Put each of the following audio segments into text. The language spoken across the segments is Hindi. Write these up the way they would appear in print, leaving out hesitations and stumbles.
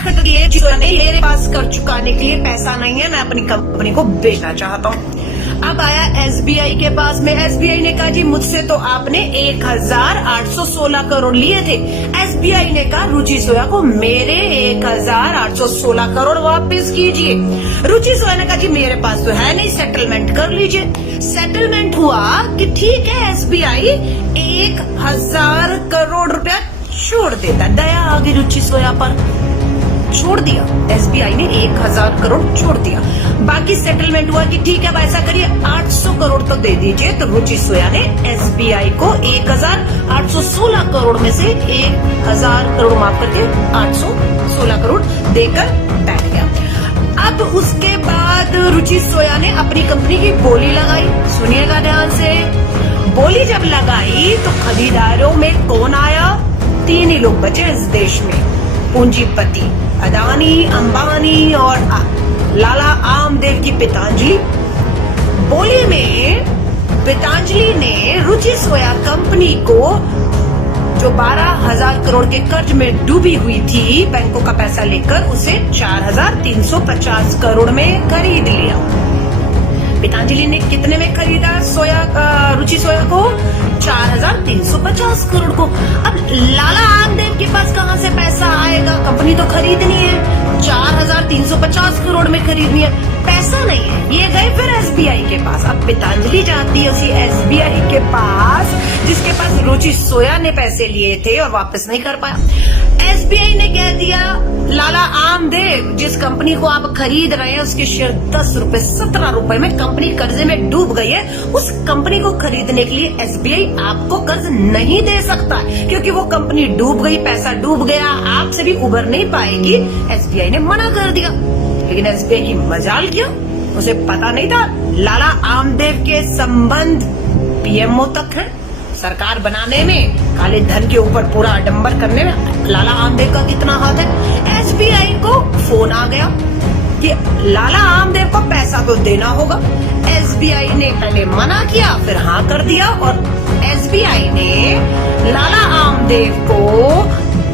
लाख के लिए जो नहीं मेरे पास कर चुकाने के लिए पैसा नहीं है, मैं अपनी कंपनी को बेचना चाहता हूँ। अब आया एसबीआई के पास में। एसबीआई ने कहा जी मुझसे तो आपने 1816 करोड़ लिए थे। एसबीआई ने कहा रुचि सोया को मेरे 1816 करोड़ वापस कीजिए। रुचि सोया ने कहा जी मेरे पास तो है नहीं, सेटलमेंट कर लीजिए। सेटलमेंट हुआ कि ठीक है एसबीआई 1000 करोड़ रुपया छोड़ देता। दया आ गई रुचि सोया पर, छोड़ दिया। एसबीआई ने 1000 करोड़ छोड़ दिया। बाकी सेटलमेंट हुआ कि ठीक है अब ऐसा करिए 800 करोड़ तो दे दीजिए। तो रुचि सोया ने एसबीआई को 1816 करोड़ में से 1000 करोड़ माफ करके 816 करोड़ देकर बैठ गया। अब उसके बाद रुचि सोया ने अपनी कंपनी की बोली लगाई। सुनिएगा ध्यान से। बोली जब लगाई तो खरीदारों में कौन आया? 3 ही लोग बचे इस देश में, पूंजीपति अदानी, अंबानी और लाला आमदेव की पतंजलि। बोली में पतंजलि ने रुचि सोया कंपनी को जो 12,000 करोड़ के कर्ज में डूबी हुई थी बैंकों का पैसा लेकर, उसे 4,350 करोड़ में खरीद लिया। पतंजलि ने कितने में खरीदा रुचि सोया को? 4,350 करोड़ को। अब लाला आमदेव के पास कहां से पैसा आएगा? कंपनी तो खरीदनी है, 4,350 करोड़ में खरीदनी है, पैसा नहीं है। ये गए फिर एसबीआई के पास। अब पतंजलि जाती है उसी एसबीआई के पास जिसके पास रुचि सोया ने पैसे लिए थे और वापस नहीं कर पाया। एसबीआई ने कह दिया लाला आमदेव जिस कंपनी को आप खरीद रहे हैं उसके शेयर 10 रुपए 17 रुपए में कंपनी कर्जे में डूब गई है। उस कंपनी को खरीदने के लिए एसबीआई आपको कर्ज नहीं दे सकता क्योंकि वो कंपनी डूब गई, पैसा डूब गया, आपसे भी उबर नहीं पाएगी। एसबीआई ने मना कर दिया। लेकिन एसबीआई की मजाल क्या, उसे पता नहीं था लाला आमदेव के संबंध पीएमओ तक है। सरकार बनाने में, काले धन के ऊपर पूरा आडंबर करने में लाला आमदेव का कितना हाथ है। एसबीआई को फोन आ गया कि लाला आमदेव को पैसा तो देना होगा। एसबीआई ने पहले मना किया, फिर हाँ कर दिया और एसबीआई ने लाला आमदेव को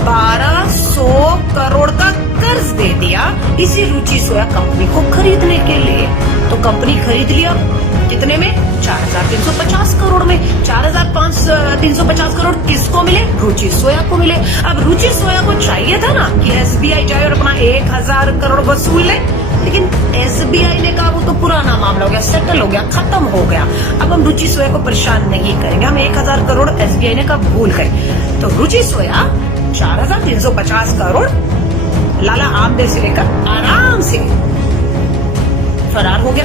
1200 करोड़ का कर्ज दे दिया इसी रुचि सोया कंपनी को खरीदने के लिए। तो कंपनी खरीद लिया कितने में? 4,350 करोड़ में। 4,350 करोड़ किसको मिले? रुचि सोया को मिले। अब रुचि सोया को चाहिए था ना कि एसबीआई जाए और अपना 1000 करोड़ वसूल ले, लेकिन एसबीआई ने कहा वो तो पुराना मामला हो गया, सेटल हो गया, खत्म हो गया, अब हम रुचि सोया को परेशान नहीं करेंगे, हम 1000 करोड़ एसबीआई ने कहा भूल गए। तो रुचि सोया 4,350 करोड़ लाला आमदेव से लेकर आराम से फरार हो गया।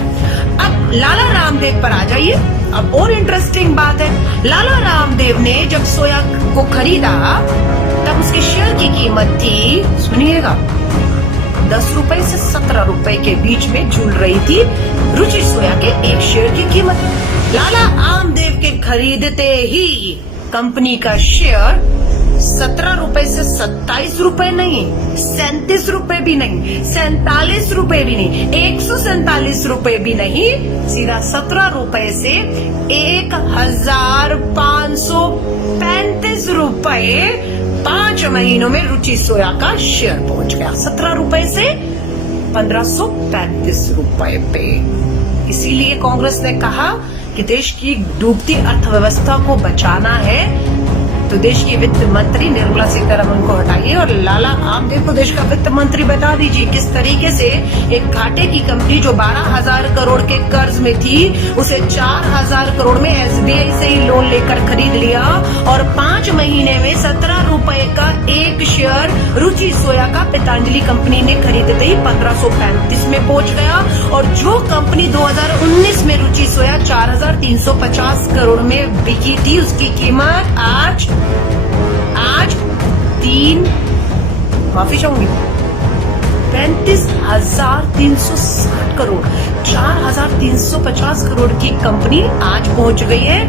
अब लाला रामदेव पर आ जाइए। अब और इंटरेस्टिंग बात है, लाला रामदेव ने जब सोया को खरीदा तब उसके शेयर की कीमत थी, सुनिएगा, 10 रुपए से 17 रुपए के बीच में झूल रही थी रुचि सोया के एक शेयर की कीमत। लाला आमदेव के खरीदते ही कंपनी का शेयर 17 रुपए से 27 रुपए नहीं, 37 रुपए भी नहीं, 47 रुपए भी नहीं, 147 रुपए भी नहीं, सीधा 17 रुपए से 1,535 रुपए 5 महीनों में रुचि सोया का शेयर पहुंच गया 17 रुपए से 1,535 रुपए पे। इसीलिए कांग्रेस ने कहा कि देश की डूबती अर्थव्यवस्था को बचाना है तो देश की वित्त मंत्री निर्मला सीतारमण को हटाइए और लाला आमदेव को देश का वित्त मंत्री बता दीजिए। किस तरीके से एक घाटे की कंपनी जो 12,000 करोड़ के कर्ज में थी उसे 4,000 करोड़ में एसबीआई से ही लोन लेकर खरीद लिया और 5 महीने में 17 रुपए का एक शेयर रुचि सोया का पतंजलि कंपनी ने खरीदते ही 1,535 में पहुंच गया। और जो कंपनी 2019 में रुचि सोया 4,350 करोड़ में बिकी थी उसकी कीमत आज 35,360 करोड़, 4,350 करोड़ की कंपनी आज पहुंच गई है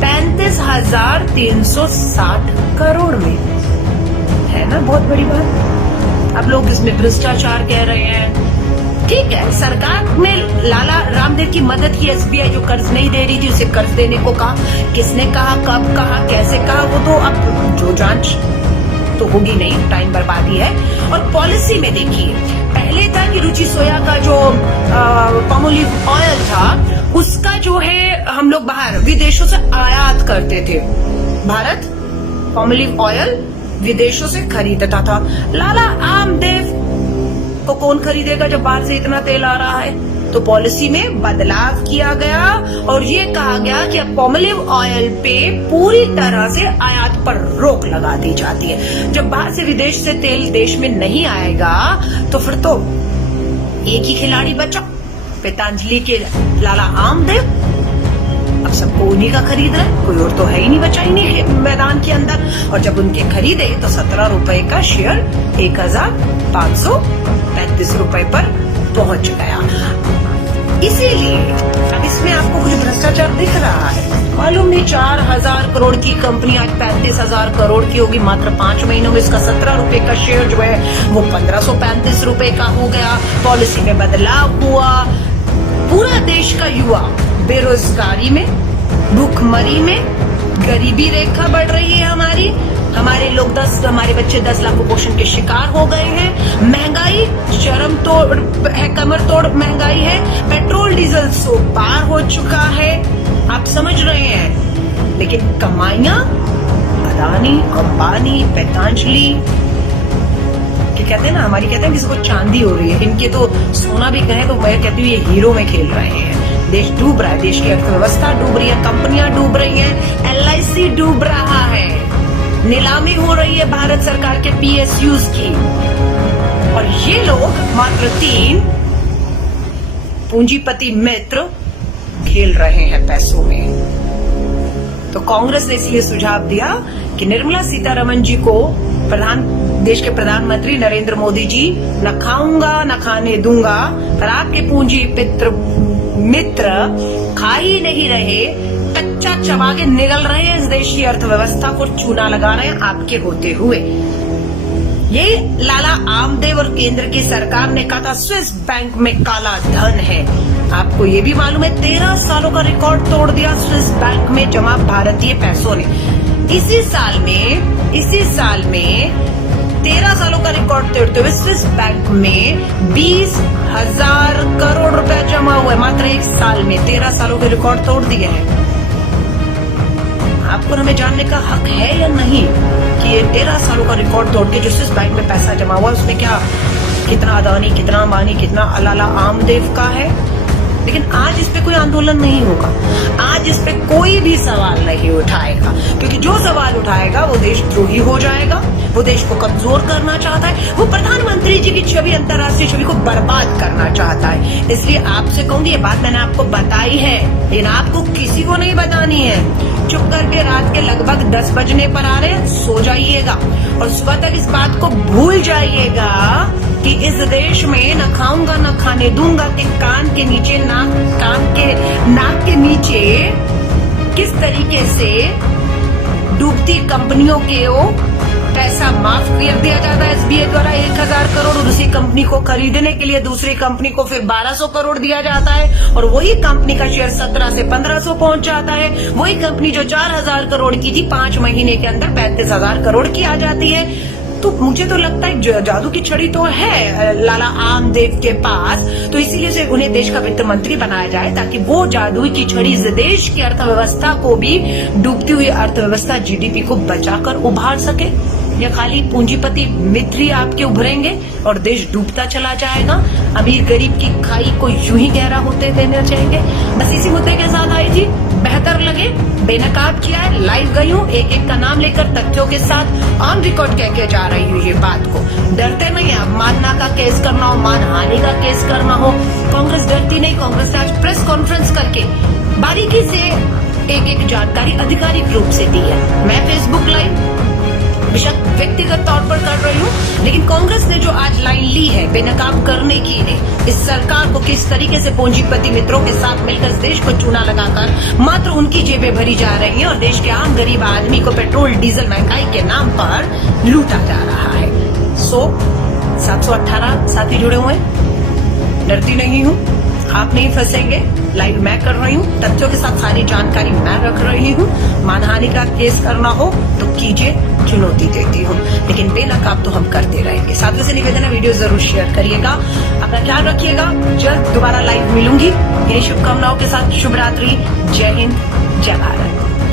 35,360 करोड़ में। है ना बहुत बड़ी बात। अब लोग इसमें भ्रष्टाचार कह रहे हैं। ठीक है, सरकार ने लाला रामदेव की मदद की, एसबीआई जो कर्ज नहीं दे रही थी उसे कर्ज देने को कहा। किसने कहा, कब कहा, कैसे कहा, वो तो अब जो जांच तो होगी नहीं, टाइम बर्बादी है। और पॉलिसी में देखिए, पहले था कि रुचि सोया का जो पामोलिव ऑयल था उसका जो है हम लोग बाहर विदेशों से आयात करते थे। भारत पामोलिव ऑयल विदेशों से खरीदता था। लाला आमदेव को कौन खरीदेगा जब बाहर से इतना तेल आ रहा है? तो पॉलिसी में बदलाव किया गया और ये कहा गया कि अब पामोलिव ऑयल पे पूरी तरह से आयात पर रोक लगा दी जाती है। जब बाहर से विदेश से तेल देश में नहीं आएगा तो फिर तो एक ही खिलाड़ी बचा, पतंजलि के लाला आमदेव। अब सबको उन्हीं का खरीद रहा है, कोई और तो है ही नहीं, बचा ही नहीं मैदान के अंदर। और जब उनके खरीदे तो 17 रुपए का शेयर 1535 रुपए पर पहुंच गया। इसीलिए अब इसमें आपको कुछ भ्रष्टाचार दिख रहा है, मालूम नहीं। 4000 करोड़ की कंपनी आज 35,000 करोड़ की होगी मात्र 5 महीनों में। इसका 17 रुपए का शेयर जो है वो 1535 रुपए का हो गया। पॉलिसी में बदलाव हुआ। पूरा देश का युवा बेरोजगारी में, भूखमरी में, गरीबी रेखा बढ़ रही है हमारे बच्चे 10 लाख कुपोषण के शिकार हो गए हैं। महंगाई चरम तोड़ है, कमर तोड़ महंगाई है। पेट्रोल डीजल 100 पार हो चुका है, आप समझ रहे हैं। लेकिन कमाइयां अदानी, अंबानी, पतंजलि के कहते हैं ना, हमारी कहते हैं किसी को चांदी हो रही है, इनके तो सोना भी कहे तो मैं कहती हूँ ये हीरो में खेल रहे हैं। देश डूब रहा है, देश की अर्थव्यवस्था डूब रही है, कंपनियां डूब रही हैं, LIC डूब रहा है, नीलामी हो रही है भारत सरकार के PSUs की। और ये लोग मात्र 3 पूंजीपति मित्र खेल रहे हैं पैसों में। तो कांग्रेस ने इसलिए सुझाव दिया कि निर्मला सीतारमण जी को देश के प्रधानमंत्री नरेंद्र मोदी जी, न खाऊंगा न खाने दूंगा, पर आपके पूंजी मित्र खा ही नहीं रहे, कच्चा चबा के निगल रहे हैं, इस देश की अर्थव्यवस्था को चूना लगा रहे हैं आपके होते हुए। ये लाला आमदेव और केंद्र की सरकार ने कहा था स्विस बैंक में काला धन है। आपको ये भी मालूम है 13 सालों का रिकॉर्ड तोड़ दिया स्विस बैंक में जमा भारतीय पैसों ने। इसी साल में 13 सालों का रिकॉर्ड तोड़ते हुए स्विस बैंक में 20,000 करोड़ रुपया जमा हुआ है मात्र 1 साल में। 13 सालों के रिकॉर्ड तोड़ दिए हैं। आपको हमें जानने का हक है या नहीं कि ये 13 सालों का रिकॉर्ड तोड़ के जो स्विस बैंक में पैसा जमा हुआ उसमें क्या, कितना अदानी, कितना अंबानी, कितना लाला आमदेव का है। लेकिन आज इस पे कोई आंदोलन नहीं होगा, आज इस पे कोई भी सवाल नहीं उठाएगा, क्योंकि जो सवाल उठाएगा वो देशद्रोही हो जाएगा, वो देश को कमजोर करना चाहता है, वो प्रधानमंत्री जी की छवि, अंतर्राष्ट्रीय छवि को बर्बाद करना चाहता है। इसलिए आपसे कहूंगी, ये बात मैंने आपको बताई है, लेकिन आपको किसी को नहीं बतानी है। चुप करके रात के लगभग 10 बजने पर आ रहे हैं, सो जाइएगा और सुबह तक इस बात को भूल जाइएगा कि इस देश में न खाऊंगा न खाने दूंगा के कान के नीचे, नाक के नीचे किस तरीके से डूबती कंपनियों के पैसा माफ कर दिया जाता है SBI द्वारा 1000 करोड़, और उसी कंपनी को खरीदने के लिए दूसरी कंपनी को फिर 1200 करोड़ दिया जाता है, और वही कंपनी का शेयर 17 से 1500 पहुंच जाता है। वही कंपनी जो 4000 करोड़ की थी 5 महीने के अंदर 35,000 करोड़ की आ जाती है। तो मुझे तो लगता है जादू की छड़ी तो है लाला आमदेव के पास, तो इसीलिए से उन्हें देश का वित्त मंत्री बनाया जाए ताकि वो जादू की छड़ी इस देश की अर्थव्यवस्था को भी, डूबती हुई अर्थव्यवस्था GDP को बचाकर उभार सके। या खाली पूंजीपति मित्र ही आपके उभरेंगे और देश डूबता चला जाएगा। अमीर गरीब की खाई को यूं ही गहरा होते देना चाहेंगे। बस इसी मुद्दे के साथ आई थी, बेहतर लगे, बेनकाब किया है, लाइव गई हूँ, एक एक का नाम लेकर तथ्यों के साथ ऑन रिकॉर्ड कह के जा रही हूँ ये बात को। डरते नहीं है, मानना का केस करना हो, मानहानि का केस करना हो, कांग्रेस डरती नहीं। कांग्रेस ने आज प्रेस कॉन्फ्रेंस करके बारीकी से एक एक जानकारी आधिकारिक रूप से दी है। मैं फेसबुक लाइव बेशक व्यक्तिगत तौर पर कर रही हूँ, लेकिन कांग्रेस ने जो आज लाइन ली है बेनकाब करने की ने, इस सरकार को किस तरीके से पूंजीपति मित्रों के साथ मिलकर देश को चूना लगाकर मात्र उनकी जेबें भरी जा रही हैं और देश के आम गरीब आदमी को पेट्रोल डीजल महंगाई के नाम पर लूटा जा रहा है। 718 साथी जुड़े हुए, डरती नहीं हूँ, आप नहीं फंसेंगे। लाइव मैं कर रही हूँ, तथ्यों के साथ सारी जानकारी मैं रख रही हूँ। मानहानि का केस करना हो तो कीजिए, चुनौती देती हूँ, लेकिन बेनकाब तो हम करते रहेंगे। साथ से निवेदन है, वीडियो जरूर शेयर करिएगा। अपना ख्याल रखिएगा। जल्द दोबारा लाइव मिलूंगी। यही शुभकामनाओं के साथ शुभ रात्रि। जय हिंद, जय भारत।